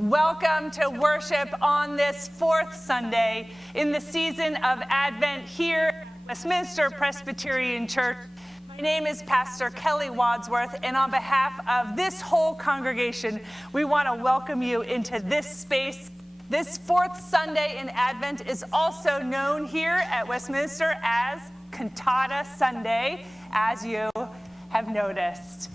Welcome to worship on this fourth Sunday in the season of Advent here at Westminster Presbyterian Church. My name is Pastor Kelly Wadsworth, and on behalf of this whole congregation, we want to welcome you into this space. This fourth Sunday in Advent is also known here at Westminster as Cantata Sunday, as you have noticed.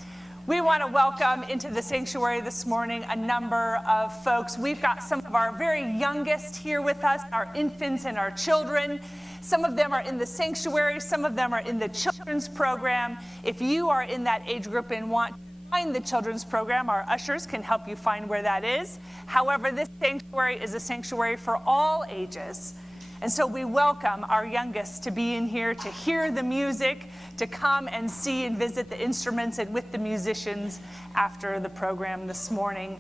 We want to welcome into the sanctuary this morning a number of folks. We've got some of our very youngest here with us, our infants and our children. Some of them are in the sanctuary, some of them are in the children's program. If you are in that age group and want to find the children's program, our ushers can help you find where that is. However, this sanctuary is a sanctuary for all ages. And so we welcome our youngest to be in here, to hear the music, to come and see and visit the instruments and with the musicians after the program this morning.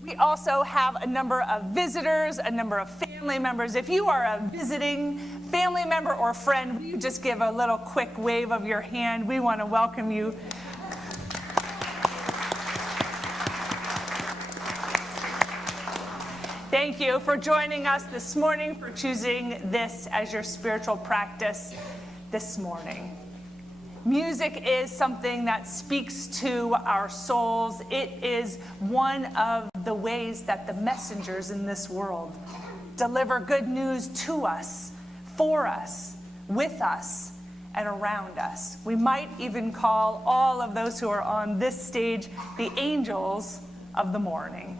We also have a number of visitors, a number of family members. If you are a visiting family member or friend, will you just give a little quick wave of your hand? We want to welcome you. Thank you for joining us this morning, for choosing this as your spiritual practice this morning. Music is something that speaks to our souls. It is one of the ways that the messengers in this world deliver good news to us, for us, with us, and around us. We might even call all of those who are on this stage the angels of the morning.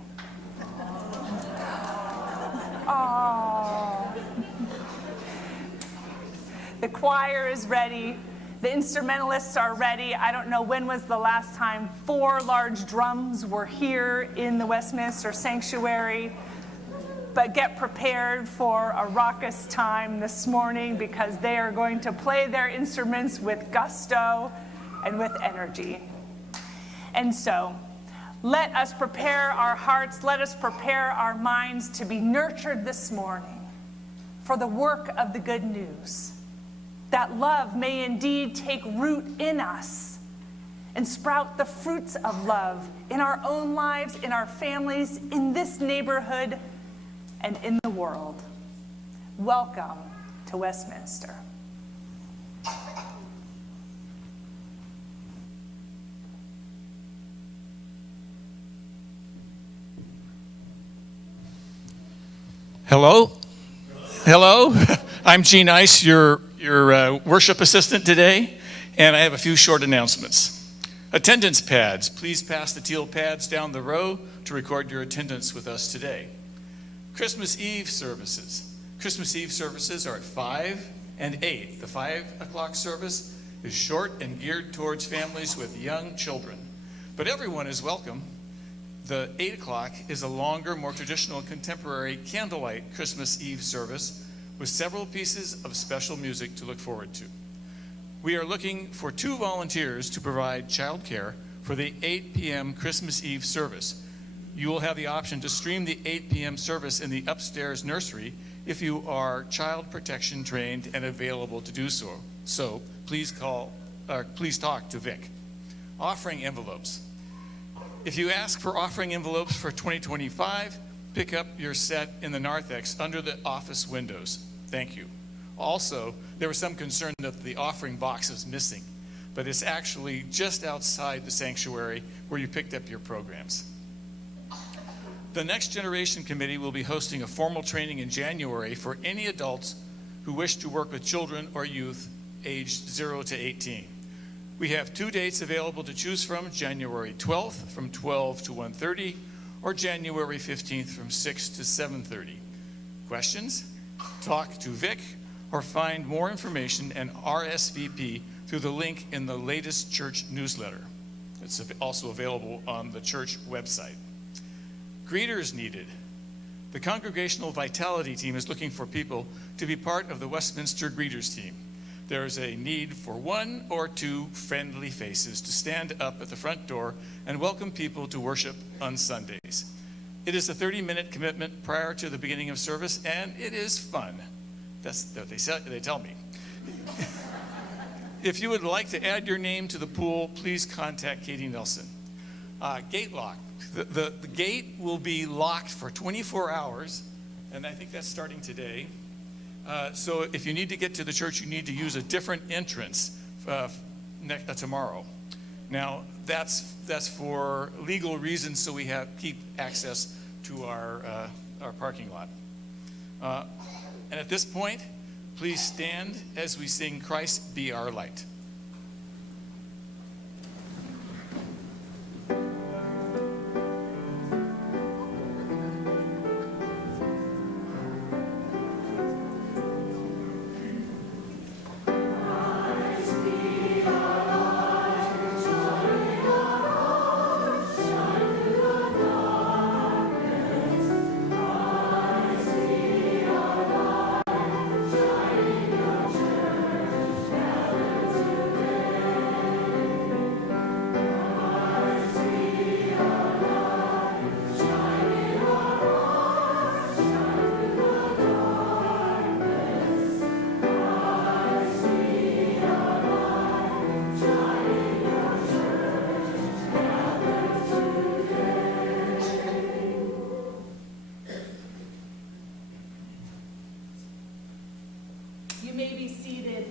Oh. The choir is ready. The instrumentalists are ready. I don't know when was the last time 4 large drums were here in the Westminster Sanctuary, but get prepared for a raucous time this morning because they are going to play their instruments with gusto and with energy. And so, let us prepare our hearts, let us prepare our minds to be nurtured this morning for the work of the good news, that love may indeed take root in us and sprout the fruits of love in our own lives, in our families, in this neighborhood, and in the world. Welcome to Westminster. Hello. I'm Gene Ice, your worship assistant today, and I have a few short announcements. Attendance pads. Please pass the teal pads down the row to record your attendance with us today. Christmas Eve services. Christmas Eve services are at 5 and 8. The 5 o'clock service is short and geared towards families with young children, but everyone is welcome. The 8 o'clock is a longer, more traditional contemporary candlelight Christmas Eve service with several pieces of special music to look forward to. We are looking for 2 volunteers to provide childcare for the 8 p.m. Christmas Eve service. You will have the option to stream the 8 p.m. service in the upstairs nursery if you are child protection trained and available to do so. So please talk to Vic. Offering envelopes. If you ask for offering envelopes for 2025, pick up your set in the narthex under the office windows. Thank you. Also, there was some concern that the offering box is missing, but it's actually just outside the sanctuary where you picked up your programs. The Next Generation Committee will be hosting a formal training in January for any adults who wish to work with children or youth aged 0 to 18. We have 2 dates available to choose from: January 12th from 12 to 1:30 or January 15th from 6 to 7:30. Questions? Talk to Vic or find more information and RSVP through the link in the latest church newsletter. It's also available on the church website. Greeters needed. The Congregational Vitality Team is looking for people to be part of the Westminster Greeters team. There is a need for 1 or 2 friendly faces to stand up at the front door and welcome people to worship on Sundays. It is a 30-minute commitment prior to the beginning of service, and it is fun. That's what they tell me. If you would like to add your name to the pool, please contact Katie Nelson. Gate lock. The gate will be locked for 24 hours, and I think that's starting today. So if you need to get to the church, you need to use a different entrance tomorrow. Now, that's for legal reasons, so we keep access to our parking lot. And at this point, please stand as we sing "Christ Be Our Light." You may be seated.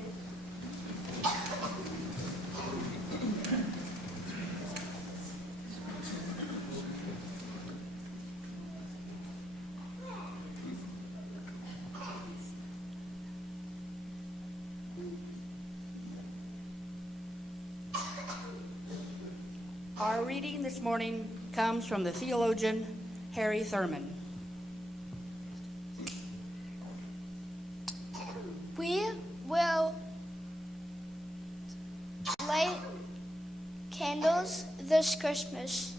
Our reading this morning comes from the theologian Harry Thurman. We will light candles this Christmas.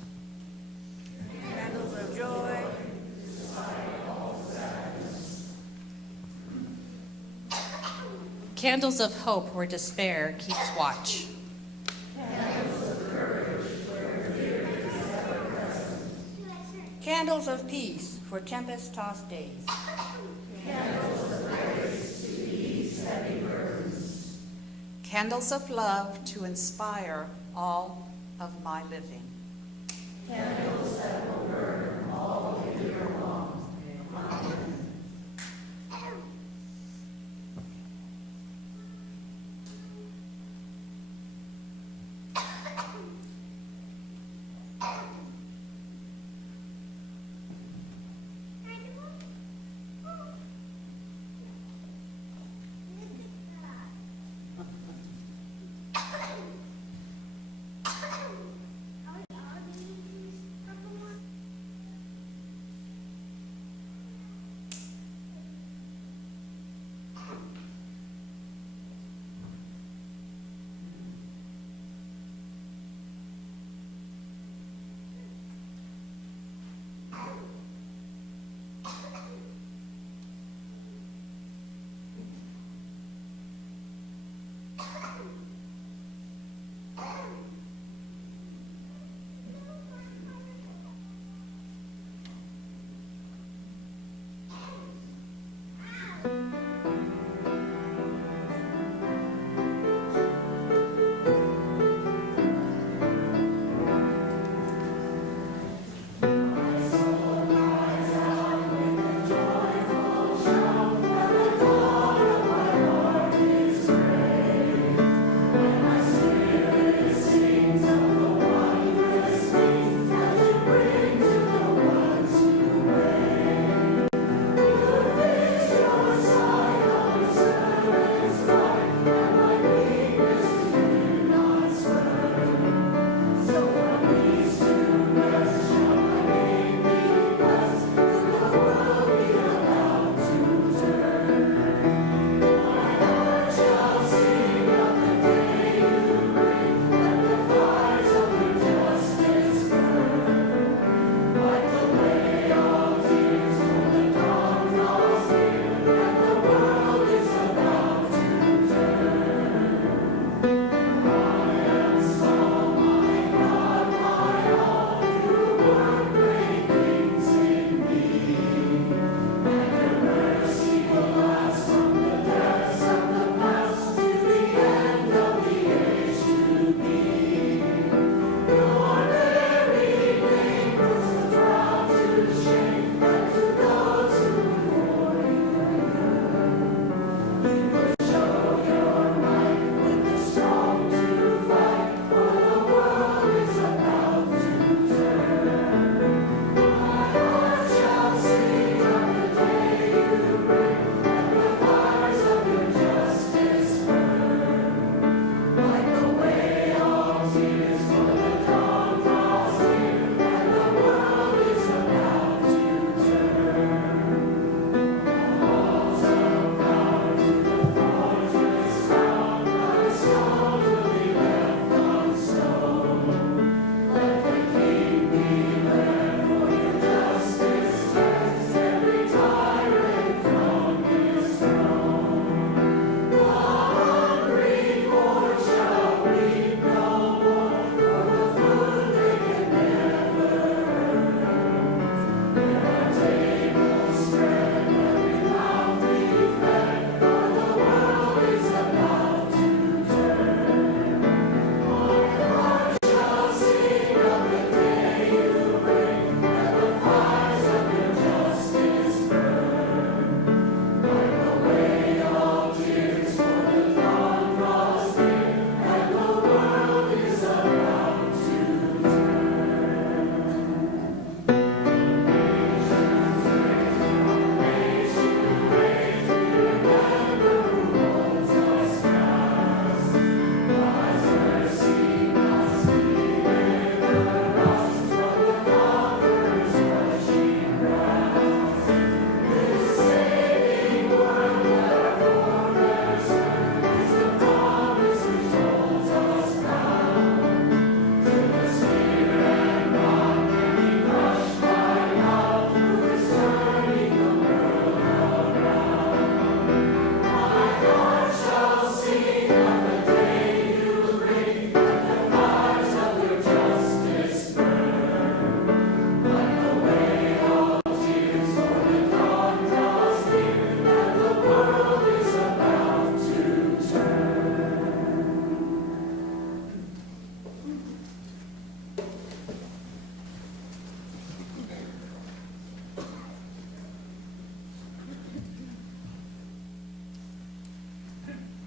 Candles of joy. Candles of hope where despair keeps watch. Candles of peace for tempest-tossed days. Candles of love to inspire all of my living.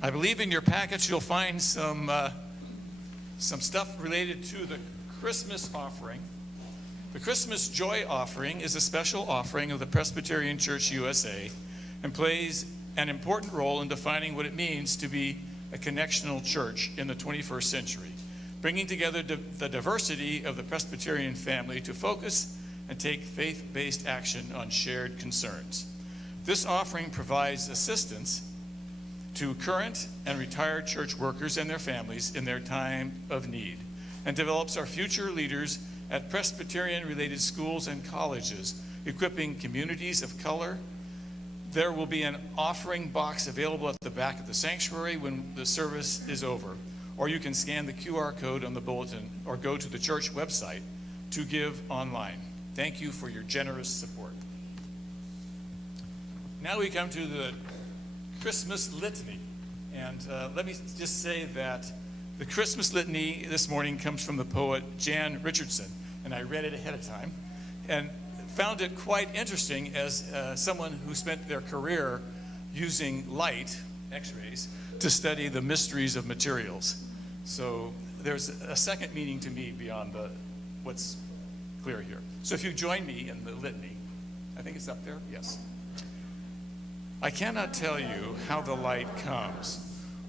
I believe in your packets you'll find some stuff related to the Christmas offering. The Christmas Joy Offering is a special offering of the Presbyterian Church USA and plays an important role in defining what it means to be a connectional church in the 21st century, bringing together the diversity of the Presbyterian family to focus and take faith-based action on shared concerns. This offering provides assistance to current and retired church workers and their families in their time of need, and develops our future leaders at Presbyterian-related schools and colleges, equipping communities of color. There will be an offering box available at the back of the sanctuary when the service is over, or you can scan the QR code on the bulletin or go to the church website to give online. Thank you for your generous support. Now we come to the Christmas Litany. And let me just say that the Christmas Litany this morning comes from the poet Jan Richardson, and I read it ahead of time and found it quite interesting as someone who spent their career using light, X-rays, to study the mysteries of materials. So there's a second meaning to me beyond what's clear here. So if you join me in the litany, I think it's up there, yes. I cannot tell you how the light comes.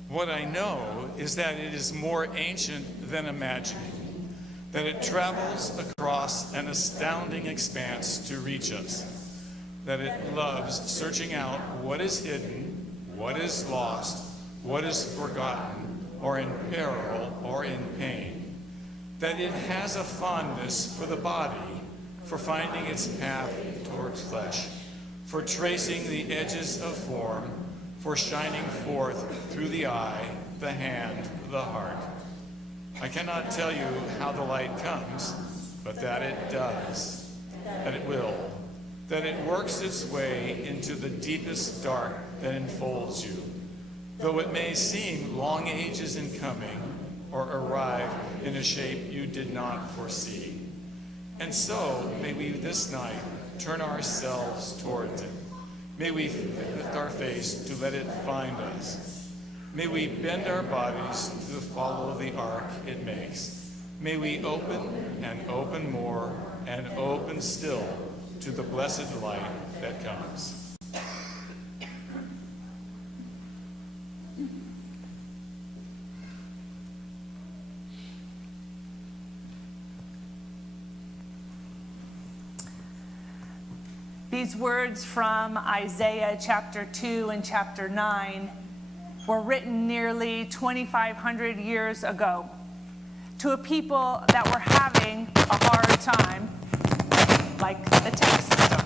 What I know is that it is more ancient than imagining, that it travels across an astounding expanse to reach us, that it loves searching out what is hidden, what is lost, what is forgotten, or in peril, or in pain, that it has a fondness for the body, for finding its path towards flesh, for tracing the edges of form, for shining forth through the eye, the hand, the heart. I cannot tell you how the light comes, but that it does, that it will, that it works its way into the deepest dark that enfolds you, though it may seem long ages in coming or arrive in a shape you did not foresee. And so may we this night turn ourselves towards it. May we lift our face to let it find us. May we bend our bodies to follow the arc it makes. May we open and open more and open still to the blessed light that comes. These words from Isaiah chapter 2 and chapter 9 were written nearly 2,500 years ago to a people that were having a hard time, like the tech system.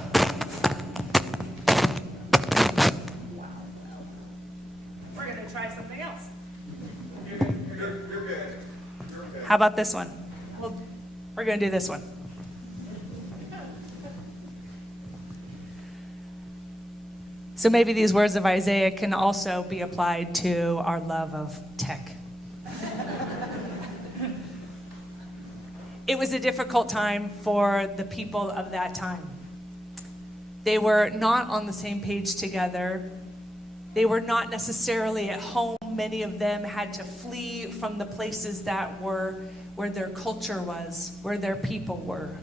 We're going to try something else. You're good. How about this one? Well, we're going to do this one. So maybe these words of Isaiah can also be applied to our love of tech. It was a difficult time for the people of that time. They were not on the same page together. They were not necessarily at home. Many of them had to flee from the places that were where their culture was, where their people were.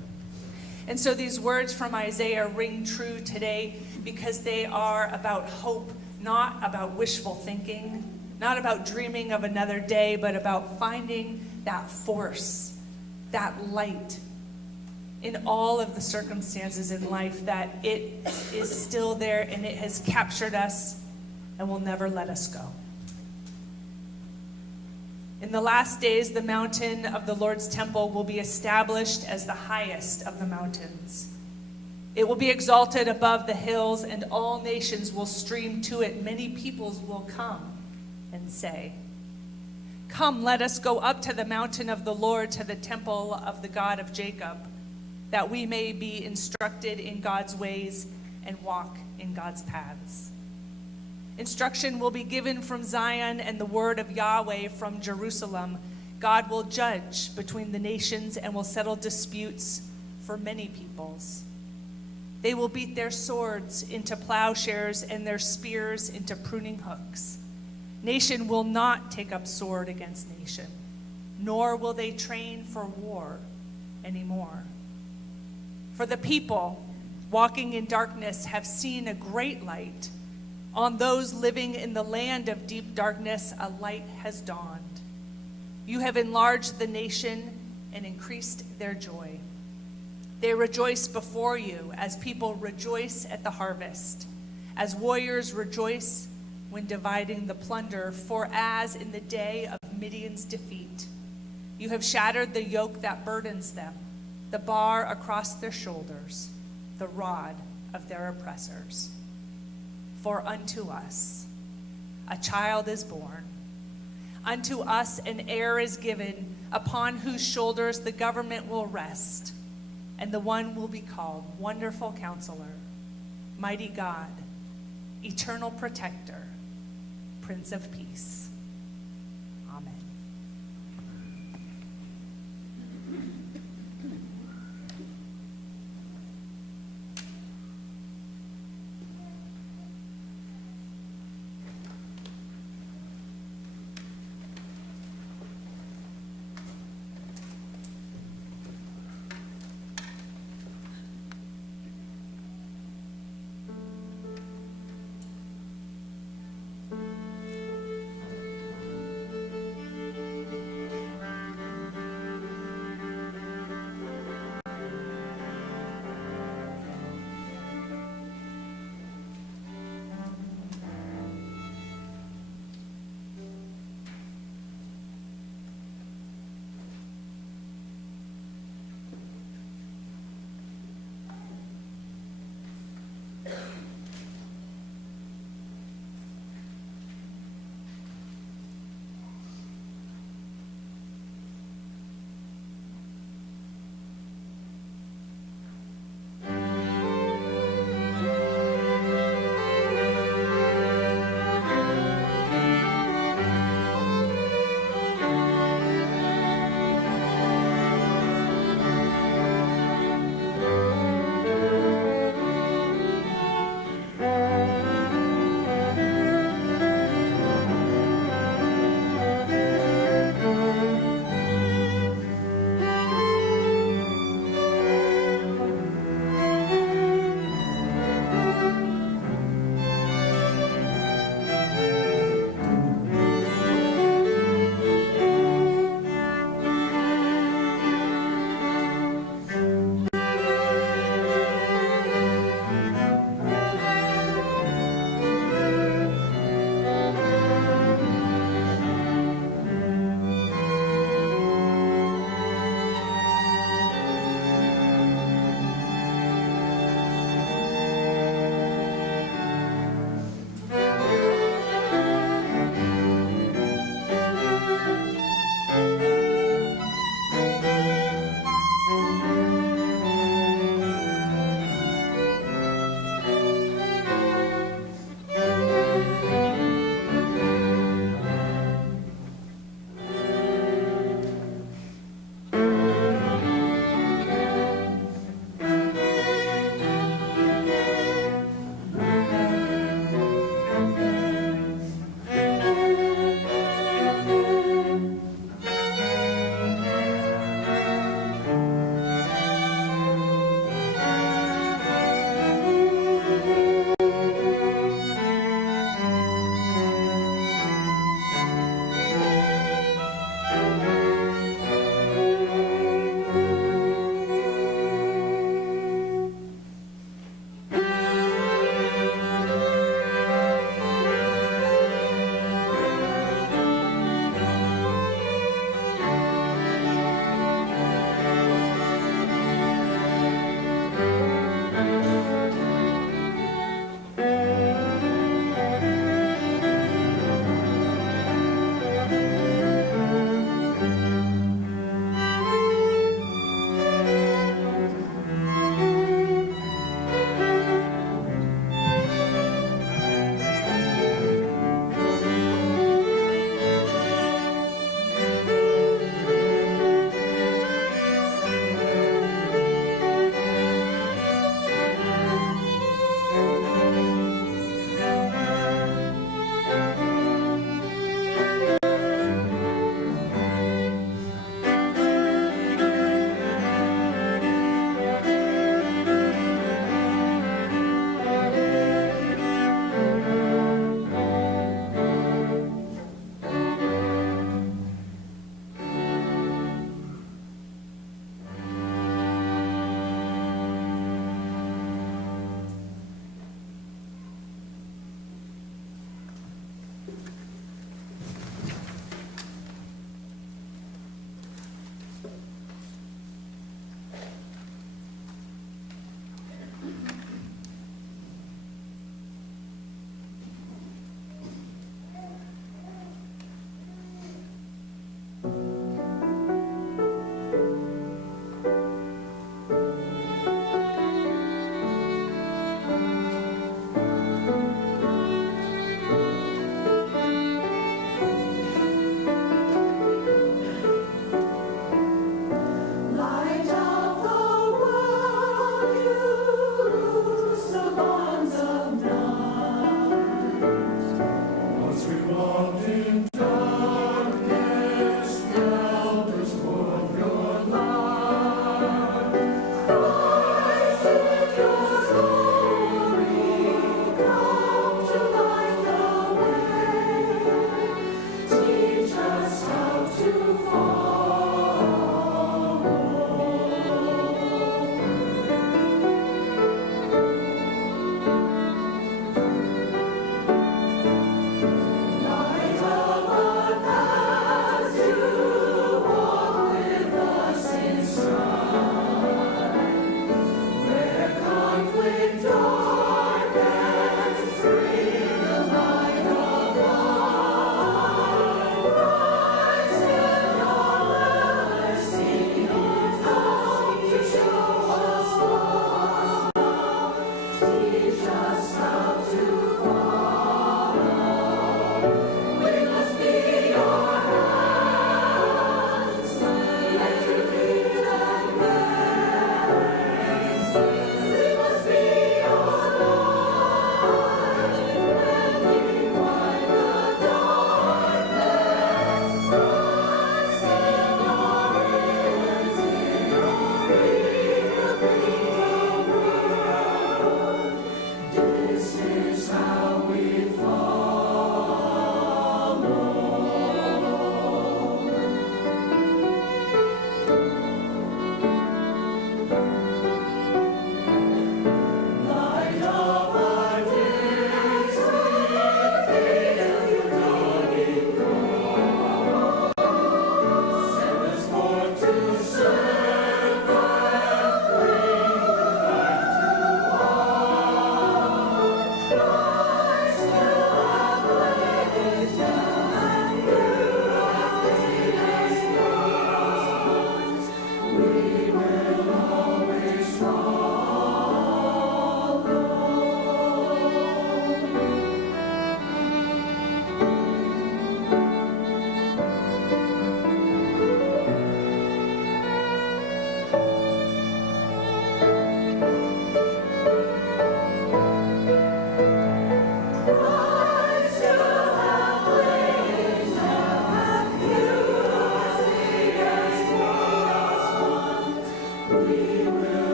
And so these words from Isaiah ring true today because they are about hope, not about wishful thinking, not about dreaming of another day, but about finding that force, that light in all of the circumstances in life, that it is still there and it has captured us and will never let us go. In the last days, the mountain of the Lord's temple will be established as the highest of the mountains. It will be exalted above the hills, and all nations will stream to it. Many peoples will come and say, "Come, let us go up to the mountain of the Lord, to the temple of the God of Jacob, that we may be instructed in God's ways and walk in God's paths." Instruction will be given from Zion and the word of Yahweh from Jerusalem. God will judge between the nations and will settle disputes for many peoples. They will beat their swords into plowshares and their spears into pruning hooks. Nation will not take up sword against nation, nor will they train for war anymore. For the people walking in darkness have seen a great light. On those living in the land of deep darkness, a light has dawned. You have enlarged the nation and increased their joy. They rejoice before you as people rejoice at the harvest, as warriors rejoice when dividing the plunder, for as in the day of Midian's defeat, you have shattered the yoke that burdens them, the bar across their shoulders, the rod of their oppressors. For unto us a child is born, unto us an heir is given, upon whose shoulders the government will rest, and the one will be called Wonderful Counselor, Mighty God, Eternal Protector, Prince of Peace. Amen.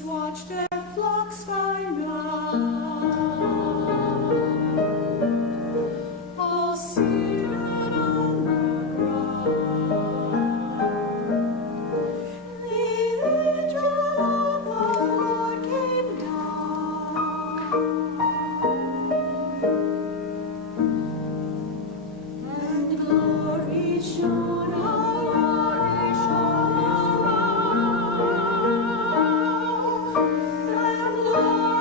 watch their flocks by night. All seated on the ground. The angel of the Lord came down. And glory shone around. And glory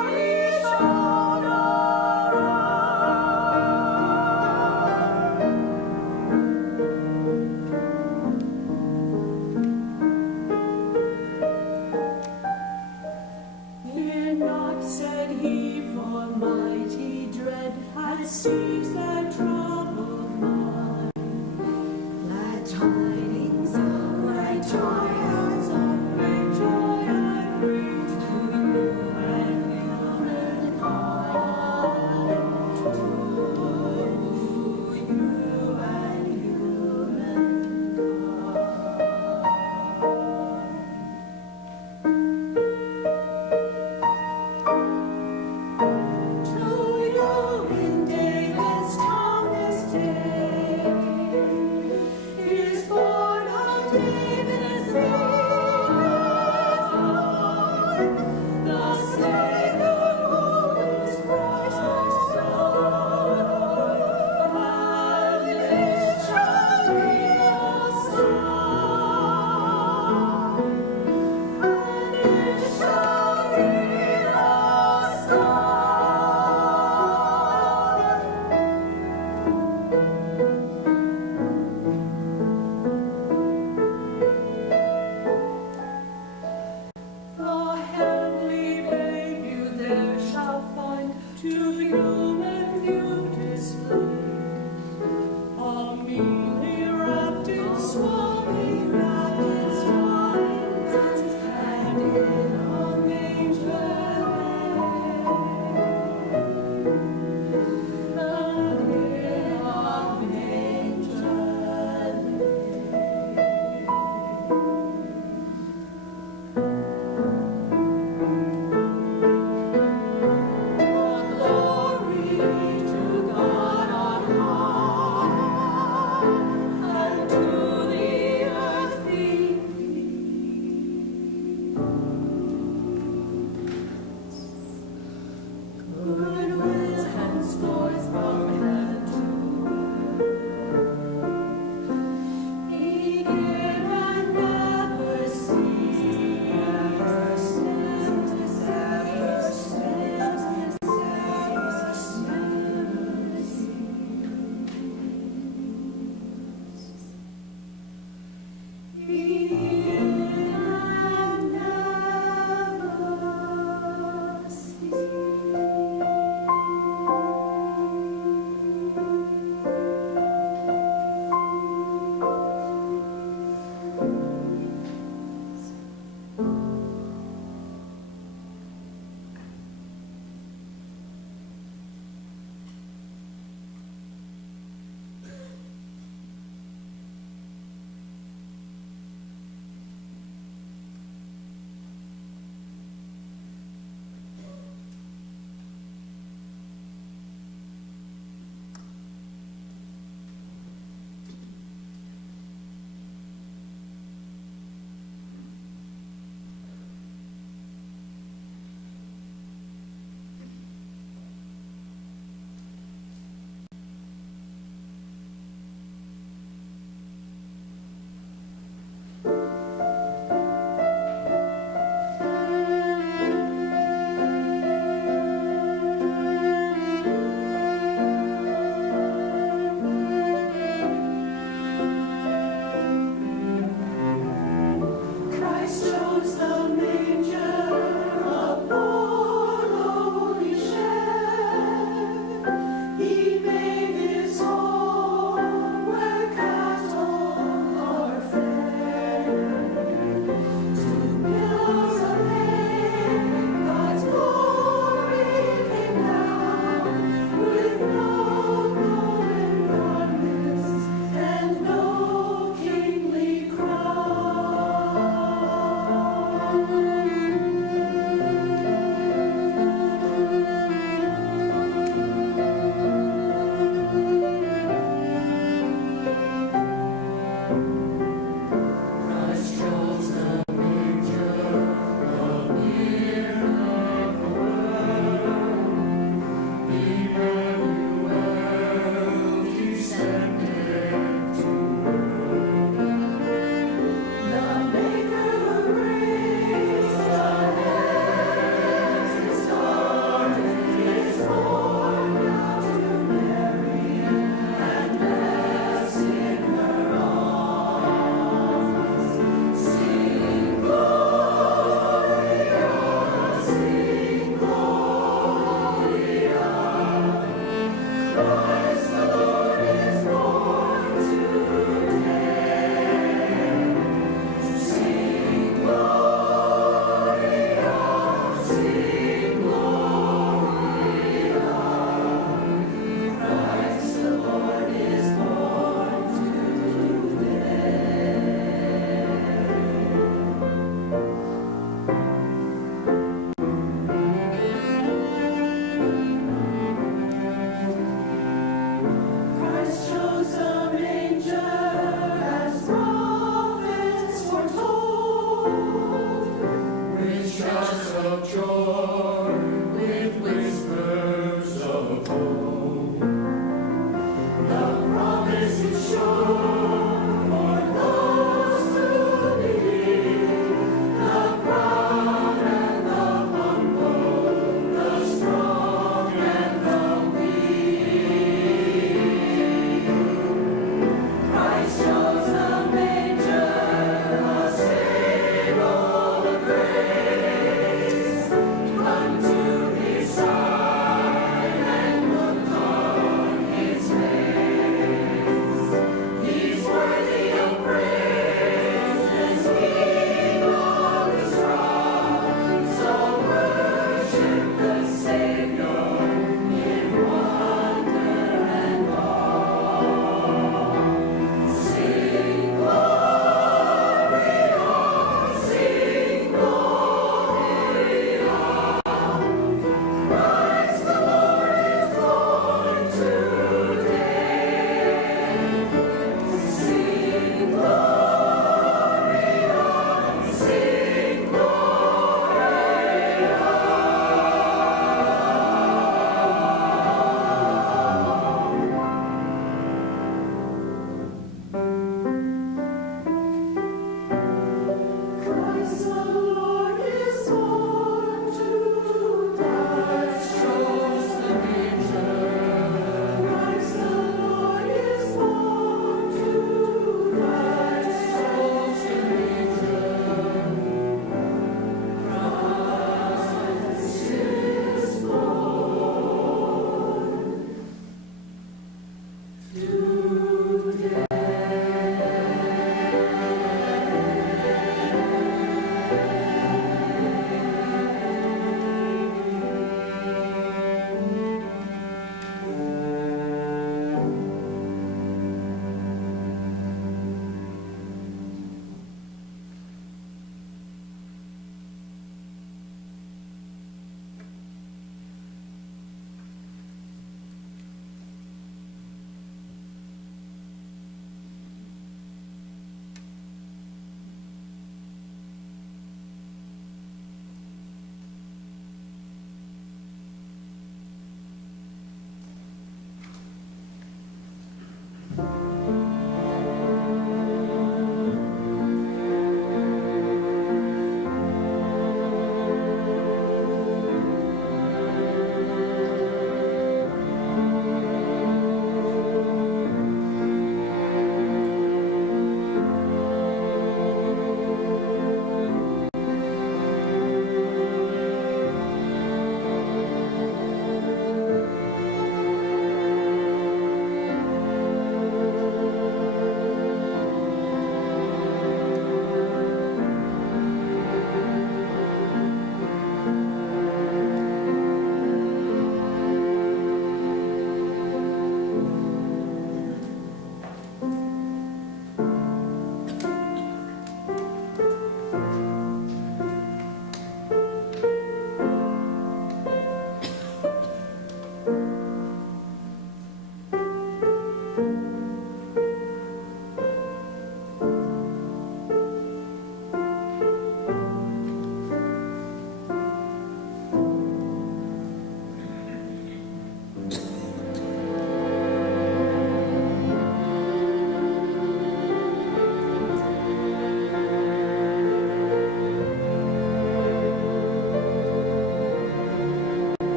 Sing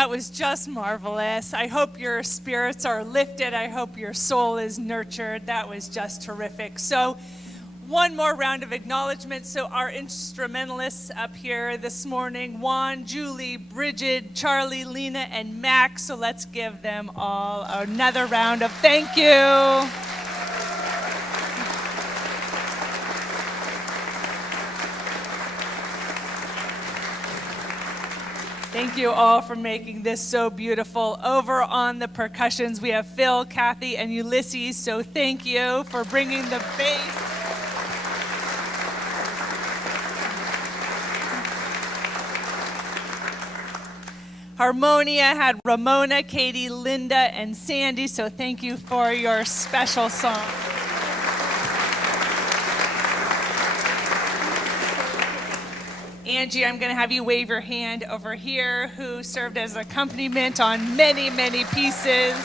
That was just marvelous. I hope your spirits are lifted. I hope your soul is nurtured. That was just terrific. So, one more round of acknowledgement. So, our instrumentalists up here this morning, Juan, Julie, Bridget, Charlie, Lena, and Max. So, let's give them all another round of thank you. Thank you all for making this so beautiful. Over on the percussions, we have Phil, Kathy, and Ulysses, so thank you for bringing the bass. Harmonia had Ramona, Katie, Linda, and Sandy, so thank you for your special song. Angie, I'm going to have you wave your hand over here, who served as accompaniment on many, many pieces.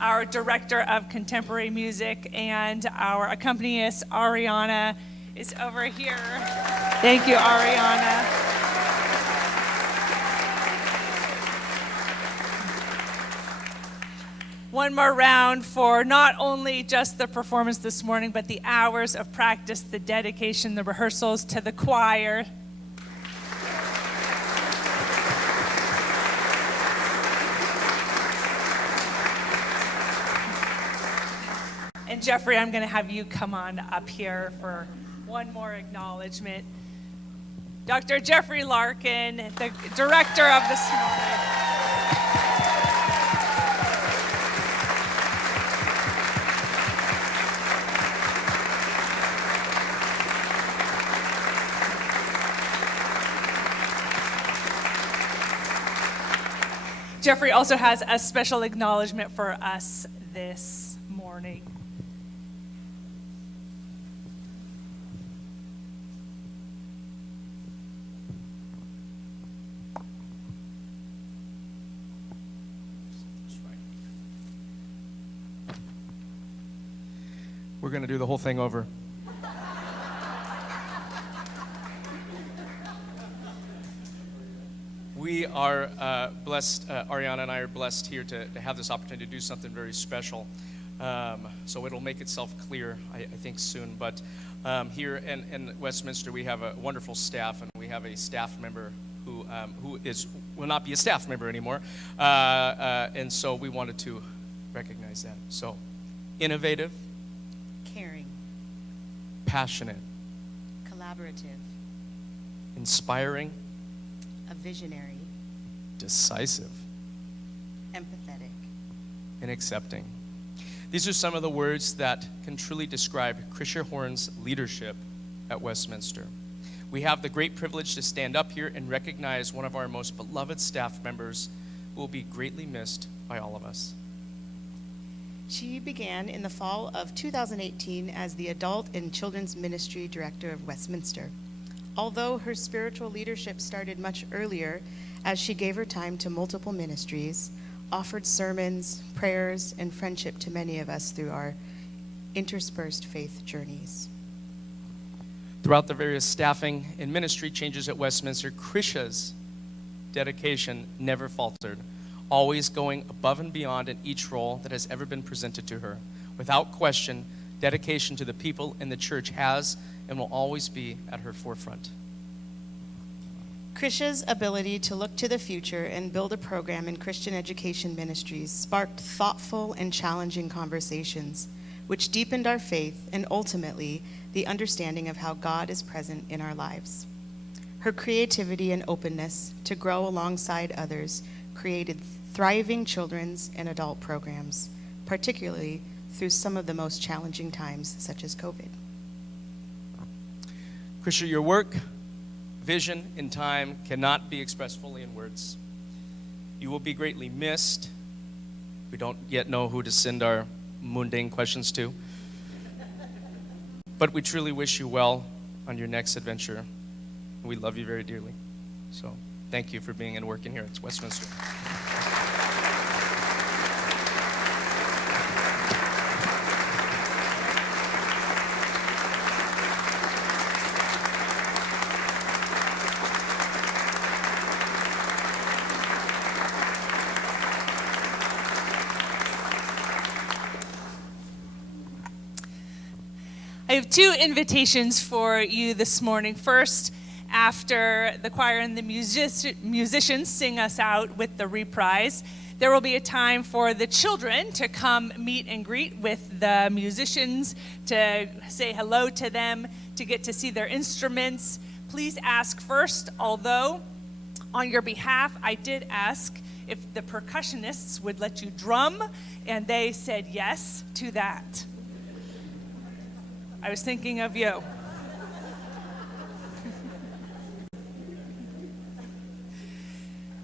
Our director of contemporary music and our accompanist, Ariana, is over here. Thank you, Ariana. One more round for not only just the performance this morning, but the hours of practice, the dedication, the rehearsals, to the choir. And Jeffrey, I'm going to have you come on up here for one more acknowledgement. Dr. Jeffrey Larkin, the director of this morning. Jeffrey also has a special acknowledgement for us this morning. We're going to do the whole thing over. We are blessed, Ariana and I are blessed here to have this opportunity to do something very special. So it'll make itself clear, I think, soon. But here in Westminster, we have a wonderful staff, and we have a staff member who will not be a staff member anymore. And so we wanted to recognize that. So, innovative, Caring, passionate, collaborative, inspiring, a visionary, decisive, empathetic. and accepting. These are some of the words that can truly describe Krisha Horn's leadership at Westminster. We have the great privilege to stand up here and recognize one of our most beloved staff members who will be greatly missed by all of us. She began in the fall of 2018 as the Adult and Children's Ministry Director of Westminster. Although her spiritual leadership started much earlier, as she gave her time to multiple ministries, offered sermons, prayers, and friendship to many of us through our interspersed faith journeys. Throughout the various staffing and ministry changes at Westminster, Krisha's dedication never faltered, always going above and beyond in each role that has ever been presented to her. Without question, dedication to the people in the church has and will always be at her forefront. Krisha's ability to look to the future and build a program in Christian education ministries sparked thoughtful and challenging conversations, which deepened our faith and ultimately the understanding of how God is present in our lives. Her creativity and openness to grow alongside others created thriving children's and adult programs, particularly through some of the most challenging times, such as COVID. Krisha, your work, vision, and time cannot be expressed fully in words. You will be greatly missed. We don't yet know who to send our mundane questions to. But we truly wish you well on your next adventure. We love you very dearly. So thank you for being and working here at Westminster. I have two invitations for you this morning. First, after the choir and the musicians sing us out with the reprise, there will be a time for the children to come meet and greet with the musicians, to say hello to them, to get to see their instruments. Please ask first, although on your behalf, I did ask if the percussionists would let you drum, and they said yes to that. I was thinking of you.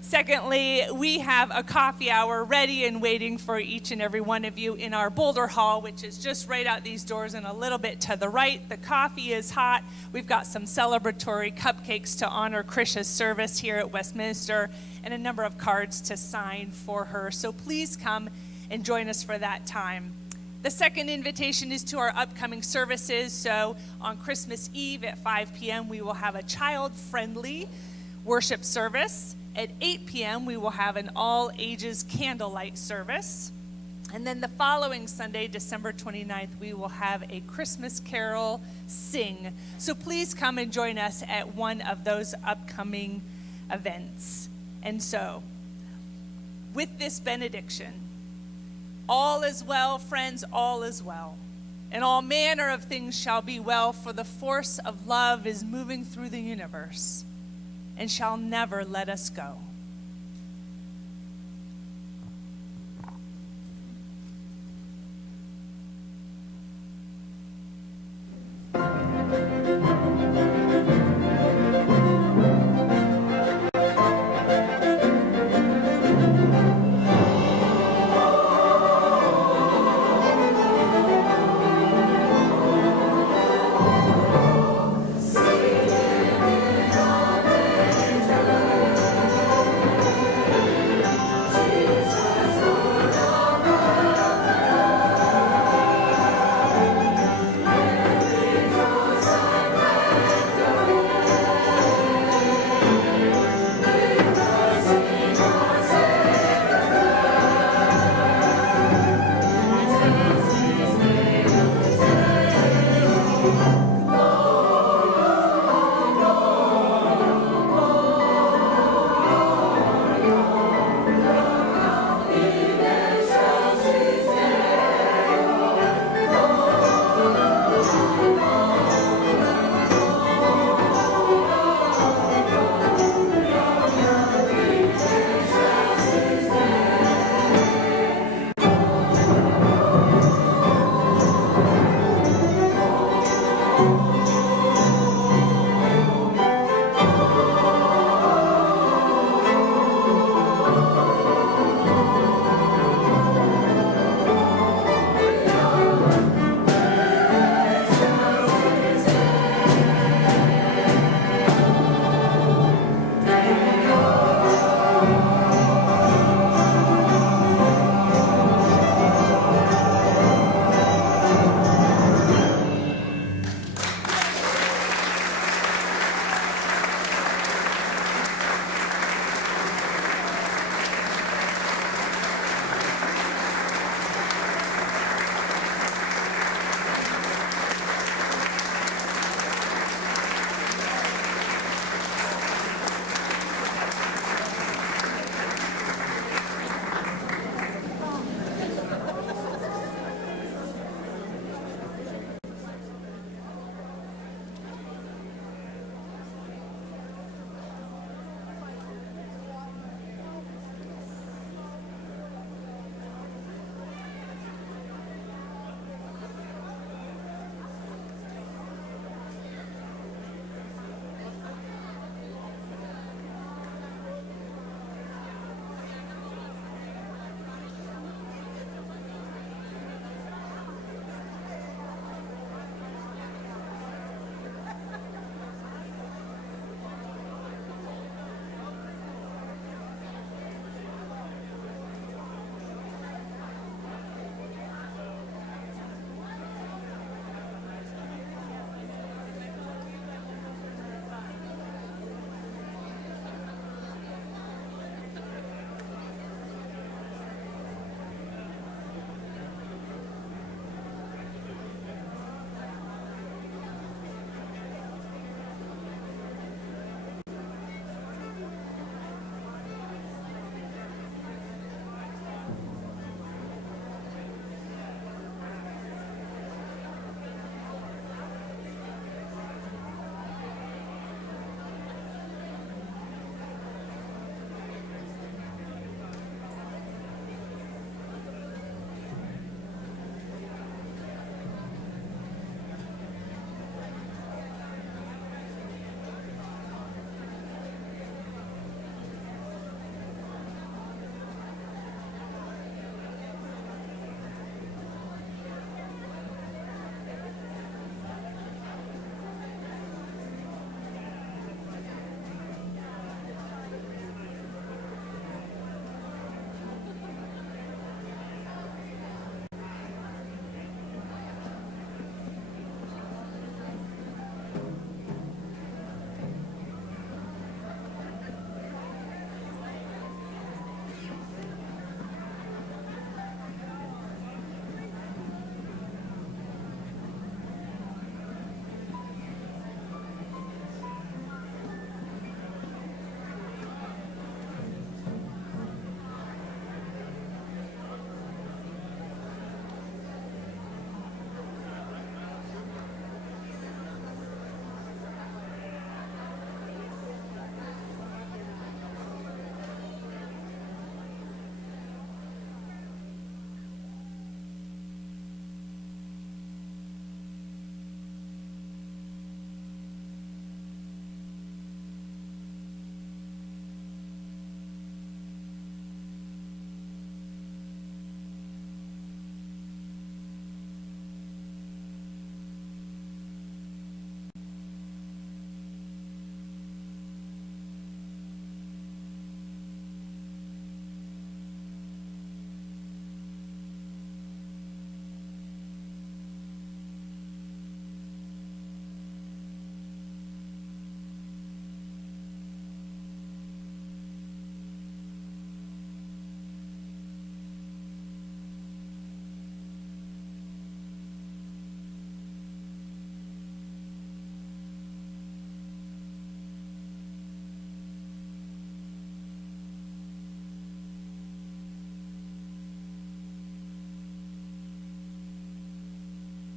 Secondly, we have a coffee hour ready and waiting for each and every one of you in our Boulder Hall, which is just right out these doors and a little bit to the right. The coffee is hot. We've got some celebratory cupcakes to honor Krisha's service here at Westminster and a number of cards to sign for her. So please come and join us for that time. The second invitation is to our upcoming services. So on Christmas Eve at 5 p.m., we will have a child-friendly worship service. At 8 p.m., we will have an all-ages candlelight service. And then the following Sunday, December 29th, we will have a Christmas carol sing. So please come and join us at one of those upcoming events. And so, with this benediction, all is well, friends, all is well. And all manner of things shall be well, for the force of love is moving through the universe and shall never let us go.